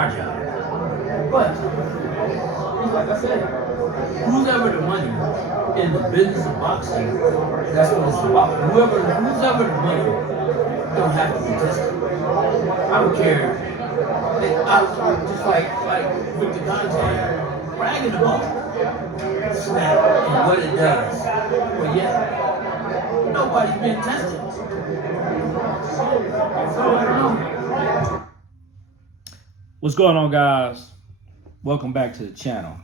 our job. But, like I said, who's ever the money in the business of boxing, that's what it's about. Who's ever the money don't have to be tested. I don't care. I just like Victor Conte bragging about SNAC and what it does. But yet, nobody's been tested. So I don't know. What's going on, guys? Welcome back to the channel.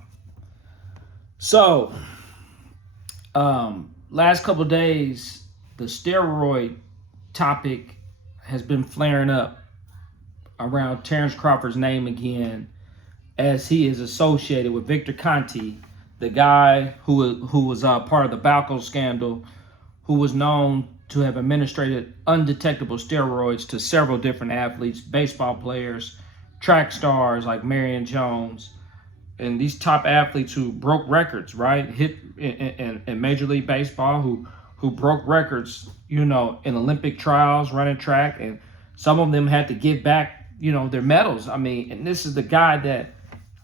So, last couple of days, the steroid topic has been flaring up around Terence Crawford's name again, as he is associated with Victor Conte, the guy who was part of the Balco scandal, who was known to have administered undetectable steroids to several different athletes, baseball players, track stars like Marion Jones, and these top athletes who broke records, right? Hit in Major League Baseball, who broke records, in Olympic trials, running track, and some of them had to give back, their medals. I mean, and this is the guy that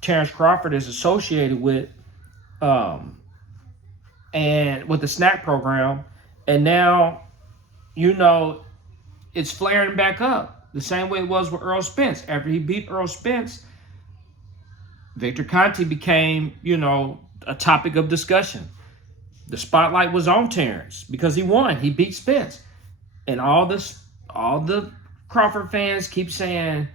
Terence Crawford is associated with, and with the SNAC program, and now, it's flaring back up the same way it was with Earl Spence. After he beat Earl Spence, Victor Conte became, a topic of discussion. The spotlight was on Terence because he won. He beat Spence. And all the Crawford fans keep saying,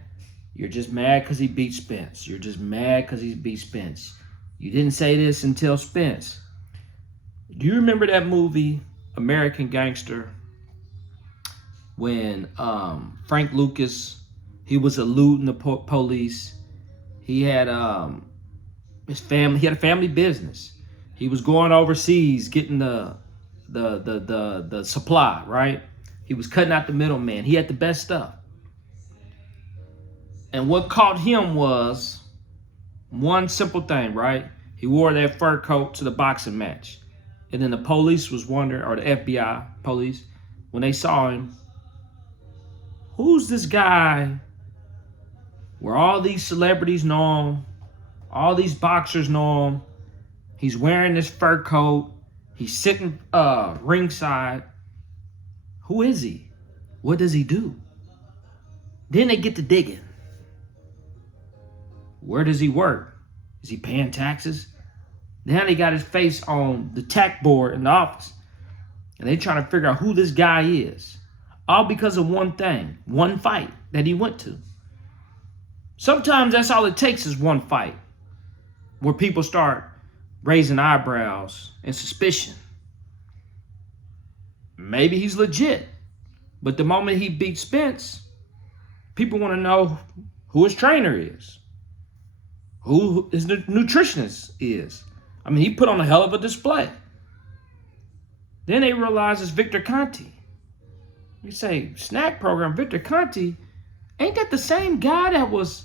you're just mad because he beat Spence. You're just mad because he beat Spence. You didn't say this until Spence. Do you remember that movie, American Gangster, when Frank Lucas, he was eluding the police? He had his family. He had a family business. He was going overseas getting the supply, right? He was cutting out the middleman. He had the best stuff. And what caught him was one simple thing, right? He wore that fur coat to the boxing match. And then the police was wondering, or the FBI police, when they saw him, who's this guy where all these celebrities know him, all these boxers know him? He's wearing this fur coat. He's sitting ringside. Who is he? What does he do? Then they get to digging. Where does he work? Is he paying taxes? Now they got his face on the tack board in the office. And they trying to figure out who this guy is. All because of one thing, one fight that he went to. Sometimes that's all it takes is one fight where people start raising eyebrows and suspicion. Maybe he's legit, but the moment he beats Spence, people want to know who his trainer is, who his nutritionist is. I mean, he put on a hell of a display. Then they realize it's Victor Conte. You say, SNAC program, Victor Conte, ain't that the same guy that was,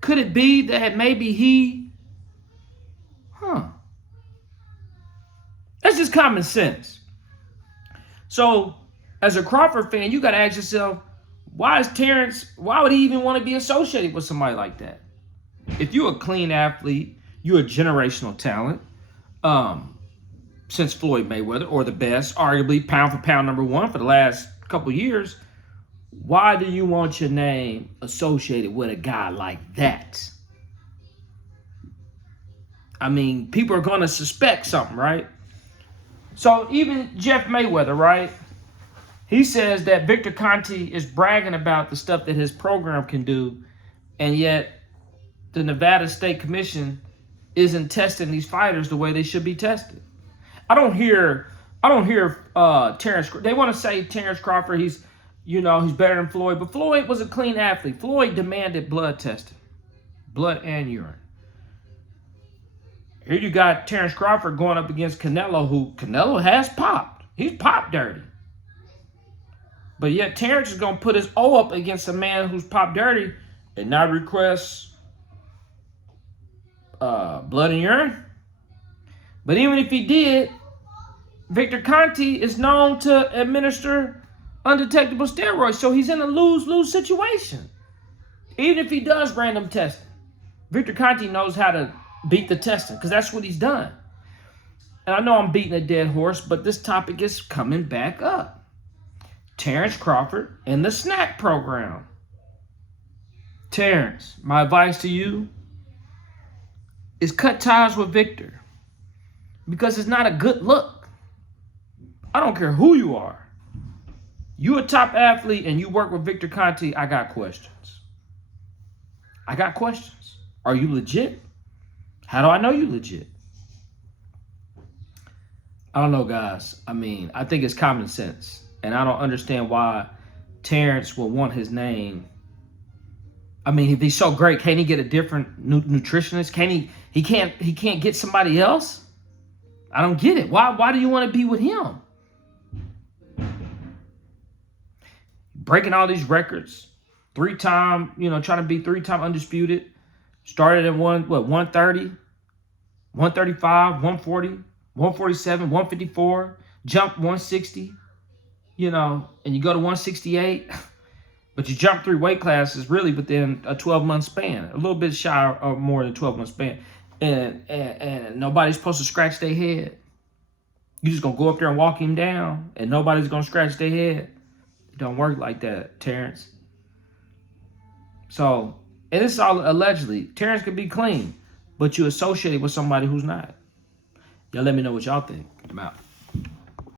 could it be that maybe he, That's just common sense. So, as a Crawford fan, you got to ask yourself, why would he even want to be associated with somebody like that? If you're a clean athlete, you're a generational talent, since Floyd Mayweather, or the best, arguably pound for pound #1 for the last couple years, why do you want your name associated with a guy like that? I mean, people are going to suspect something, right? So even Jeff Mayweather, right? He says that Victor Conte is bragging about the stuff that his program can do, and yet the Nevada State Commission isn't testing these fighters the way they should be tested. I don't hear Terence. They want to say Terence Crawford, he's better than Floyd, but Floyd was a clean athlete. Floyd demanded blood testing, blood and urine. Here you got Terence Crawford going up against Canelo, who Canelo has popped. He's popped dirty. But yet Terence is going to put his O up against a man who's popped dirty and not request blood and urine. But even if he did, Victor Conte is known to administer undetectable steroids. So he's in a lose-lose situation. Even if he does random testing, Victor Conte knows how to beat the testing because that's what he's done. And I know I'm beating a dead horse, but this topic is coming back up. Terence Crawford and the SNAC program. Terence, my advice to you is cut ties with Victor because it's not a good look. I don't care who you are. You a top athlete and you work with Victor Conte, I got questions. I got questions. Are you legit? How do I know you legit? I don't know, guys. I mean, I think it's common sense. And I don't understand why Terence will want his name. I mean, if he's so great, can't he get a different nutritionist? He can't get somebody else? I don't get it. Why do you want to be with him? Breaking all these records. 3-time, trying to be 3-time undisputed. Started at 130, 135, 140, 147, 154, jumped 160, and you go to 168, but you jump 3 weight classes really within a 12-month span, a little bit shy or more than 12-month span, and nobody's supposed to scratch their head. You just gonna go up there and walk him down, and nobody's gonna scratch their head. It don't work like that, Terence. So, and this is all allegedly. Terence could be clean, but you associate it with somebody who's not. Y'all let me know what y'all think. I'm out.